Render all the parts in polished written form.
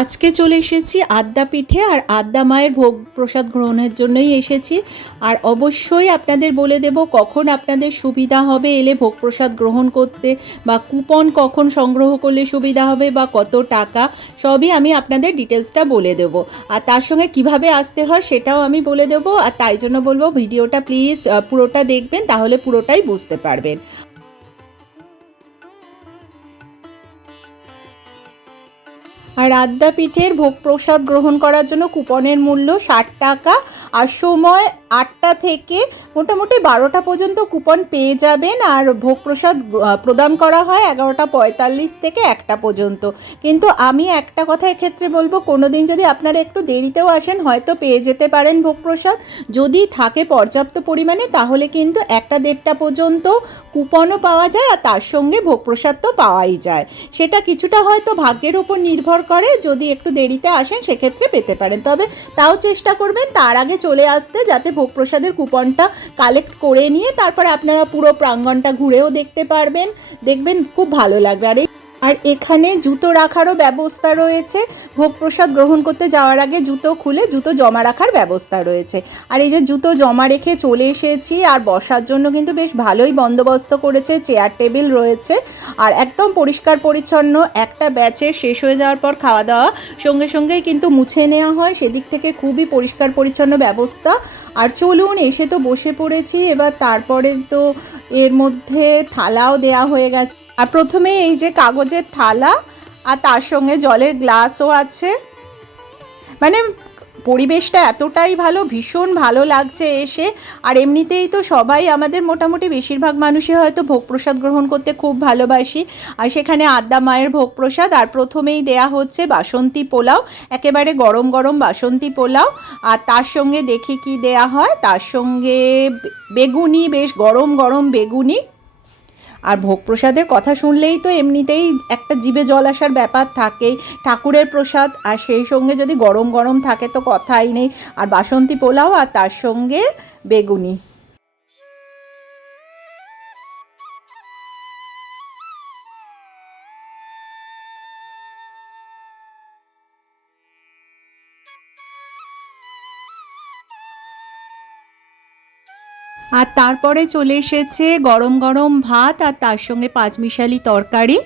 আজকে চলে এসেছি আদ্যা পিঠে আর আদ্যা মায়ের ভোগ প্রসাদ গ্রহণের জন্যই এসেছি। আর অবশ্যই আপনাদের বলে দেব কখন আপনাদের সুবিধা হবে এলে ভোগ প্রসাদ গ্রহণ করতে, বা কুপন কখন সংগ্রহ করলে সুবিধা হবে, বা কত টাকা, সবই আমি আপনাদের ডিটেলসটা বলে দেব। আর তার সঙ্গে কিভাবে আসতে হয় সেটাও আমি বলে দেব। আর তাই জন্য বলবো ভিডিওটা প্লিজ পুরোটা দেখবেন, তাহলে পুরোটাই বুঝতে পারবেন। আর আদ্যা পিঠের ভোগ প্রসাদ গ্রহণ করার জন্য কুপনের মূল্য 60 টাকা। আর সময় 8টা থেকে মোটামুটি 12টা পর্যন্ত কুপন পেয়ে যাবেন। আর ভোগ প্রসাদ প্রদান করা হয় 11টা 45 থেকে 1টা পর্যন্ত। কিন্তু আমি একটা কথা এক্ষেত্রে বলবো, কোনো দিন যদি আপনারা একটু দেরিতেও আসেন হয়তো পেয়ে যেতে পারেন ভোগ প্রসাদ। যদি থাকে পর্যাপ্ত পরিমাণে তাহলে কিন্তু 1টা 1:30টা পর্যন্ত কুপনও পাওয়া যায়, আর তার সঙ্গে ভোগ প্রসাদ তো পাওয়াই যায়। সেটা কিছুটা হয়তো ভাগ্যের উপর নির্ভর করে, যদি একটু দেরিতে আসেন সেক্ষেত্রে পেতে পারেন। তবে তাও চেষ্টা করবেন তার আগে চলে আসতে, যাতে ভোগ প্রসাদের কুপনটা কালেক্ট করে নিয়ে তারপরে আপনারা পুরো প্রাঙ্গণটা ঘুরেও দেখতে পারবেন। দেখবেন খুব ভালো লাগবে। আর এখানে জুতো রাখারও ব্যবস্থা রয়েছে। ভোগ প্রসাদ গ্রহণ করতে যাওয়ার আগে জুতো খুলে জুতো জমা রাখার ব্যবস্থা রয়েছে। আর এই যে জুতো জমা রেখে চলে এসেছি, আর বসার জন্য কিন্তু বেশ ভালোই বন্দোবস্ত করেছে, চেয়ার টেবিল রয়েছে। আর একদম পরিষ্কার পরিচ্ছন্ন। একটা ব্যাচের শেষ হয়ে যাওয়ার পর খাওয়া দাওয়া সঙ্গে সঙ্গেই কিন্তু মুছে নেওয়া হয়, সেদিক থেকে খুবই পরিষ্কার পরিচ্ছন্ন ব্যবস্থা। আর চলুন, এসে তো বসে পড়েছি, এবার তারপরে তো এর মধ্যে থালাও দেয়া হয়ে গেছে। আর প্রথমে এই যে কাগজের থালা, আর তার সঙ্গে জলের গ্লাসও আছে। মানে পরিবেশটা এতটাই ভালো, ভীষণ ভালো লাগছে এসে। আর এমনিতেই তো সবাই আমাদের মোটামুটি বেশিরভাগ মানুষই হয়তো ভোগ প্রসাদ গ্রহণ করতে খুব ভালোবাসি। আর সেখানে আদ্যা মায়ের ভোগ প্রসাদ। আর প্রথমেই দেয়া হচ্ছে বাসন্তী পোলাও, একেবারে গরম গরম বাসন্তী পোলাও। আর তার সঙ্গে দেখি কি দেয়া হয়, তার সঙ্গে বেগুনি, বেশ গরম গরম বেগুনি। আর ভোগ প্রসাদের কথা শুনলেই তো এমনিতেই একটা জিভে জল আসার ব্যাপার থাকেই। ঠাকুরের প্রসাদ আর সেই সঙ্গে যদি গরম গরম থাকে তো কথাই নেই। আর বাসন্তী পোলাও আর তার সঙ্গে বেগুনি। আর তারপরে চলে এসেছে গরম গরম ভাত আর তার সঙ্গে পাঁচমিশালি তরকারি।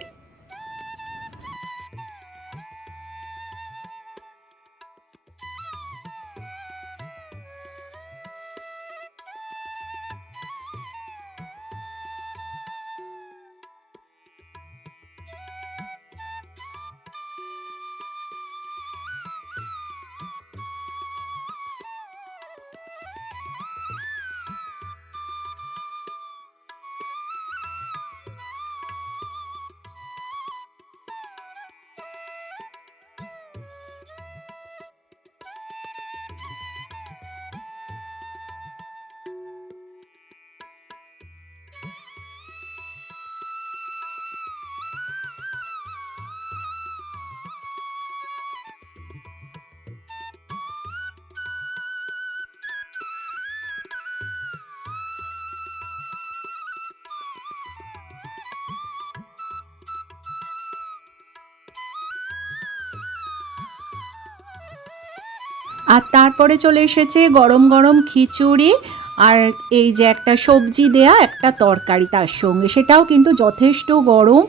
আর তারপরে চলে এসেছে গরম গরম খিচুড়ি। আর এই যে একটা সবজি দেয়া একটা তরকারি তার সঙ্গে, সেটাও কিন্তু যথেষ্ট গরম।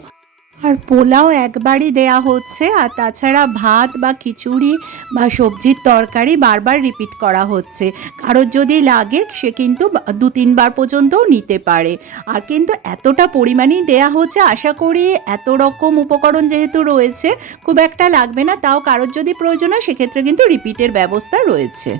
আর পোলাও একবারই দেয়া হচ্ছে। আর তাছাড়া ভাত বা খিচুড়ি বা সবজির তরকারি বারবার রিপিট করা হচ্ছে। কারোর যদি লাগে সে কিন্তু 2-3 বার পর্যন্তও নিতে পারে। আর কিন্তু এতটা পরিমাণেই দেয়া হচ্ছে, আশা করি এত রকম উপকরণ যেহেতু রয়েছে খুব একটা লাগবে না। তাও কারোর যদি প্রয়োজন হয় সেক্ষেত্রে কিন্তু রিপিটের ব্যবস্থা রয়েছে।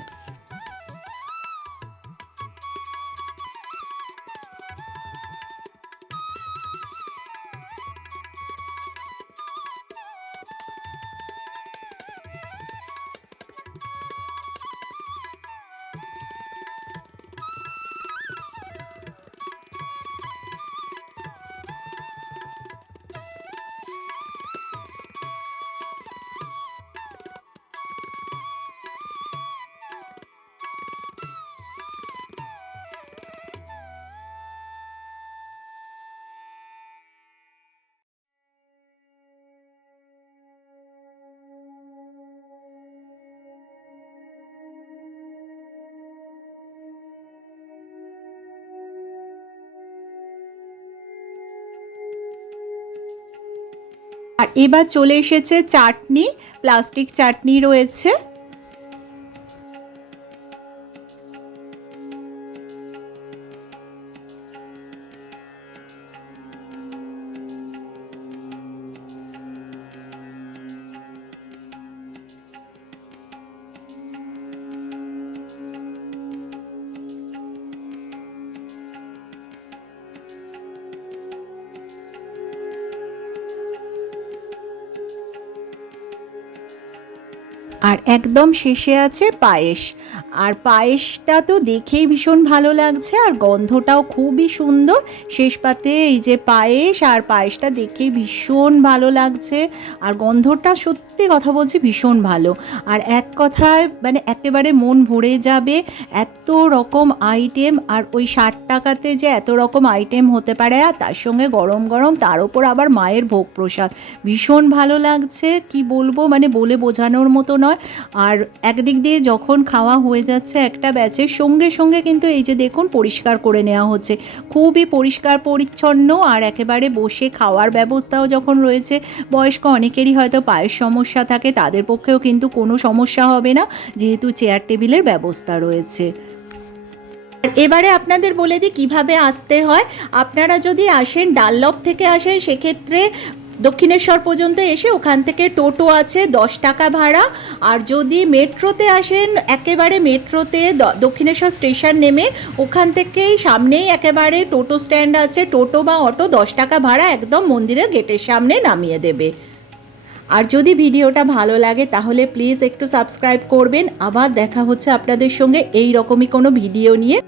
আর এবার চলে এসেছে চাটনি, প্লাস্টিক চাটনি রয়েছে। আর একদম শেষে আছে পায়েস। আর পায়েসটা তো দেখেই ভীষণ ভালো লাগছে, আর গন্ধটাও খুবই সুন্দর। শেষ পাতে এই যে পায়েস, আর পায়েসটা দেখেই ভীষণ ভালো লাগছে, আর গন্ধটা সত্যি কথা বলছি ভীষণ ভালো। আর এক কথায় মানে একেবারে মন ভরে যাবে, এত রকম আইটেম। আর ওই 60 টাকাতে যে এত রকম আইটেম হতে পারে, আর তার সঙ্গে গরম গরম, তার উপর আবার মায়ের ভোগ প্রসাদ, ভীষণ ভালো লাগছে। কি বলবো, মানে বলে বোঝানোর মতো নয়। আর একদিক দিয়ে যখন খাওয়া হয়ে যাচ্ছে একটা ব্যাচের, সঙ্গে সঙ্গে কিন্তু এই যে দেখুন পরিষ্কার করে নেওয়া হচ্ছে, খুবই পরিষ্কার পরিচ্ছন্ন। আর একেবারে বসে খাওয়ার ব্যবস্থাও যখন রয়েছে, বয়স্ক অনেকেরই হয়তো পায়ের সমস্যা থাকে, তাদের পক্ষেও কিন্তু কোনো সমস্যা হবে না, যেহেতু চেয়ার টেবিলের ব্যবস্থা রয়েছে। এবারে আপনাদের বলে দিই কিভাবে আসতে হয়। আপনারা যদি আসেন ডানলপ থেকে আসেন, সেক্ষেত্রে দক্ষিণেশ্বর পর্যন্ত এসে ওখান থেকে টোটো আছে 10 টাকা ভাড়া। আর যদি মেট্রোতে আসেন, একেবারে মেট্রোতে দক্ষিণেশ্বর স্টেশন নেমে ওখান থেকেই সামনেই একেবারে টোটো স্ট্যান্ড আছে, টোটো বা অটো 10 টাকা ভাড়া, একদম মন্দিরের গেটের সামনে নামিয়ে দেবে। আর যদি ভিডিওটা ভালো লাগে তাহলে প্লিজ একটু সাবস্ক্রাইব করবেন। আবার দেখা হচ্ছে আপনাদের সঙ্গে এই রকমই কোনো ভিডিও নিয়ে।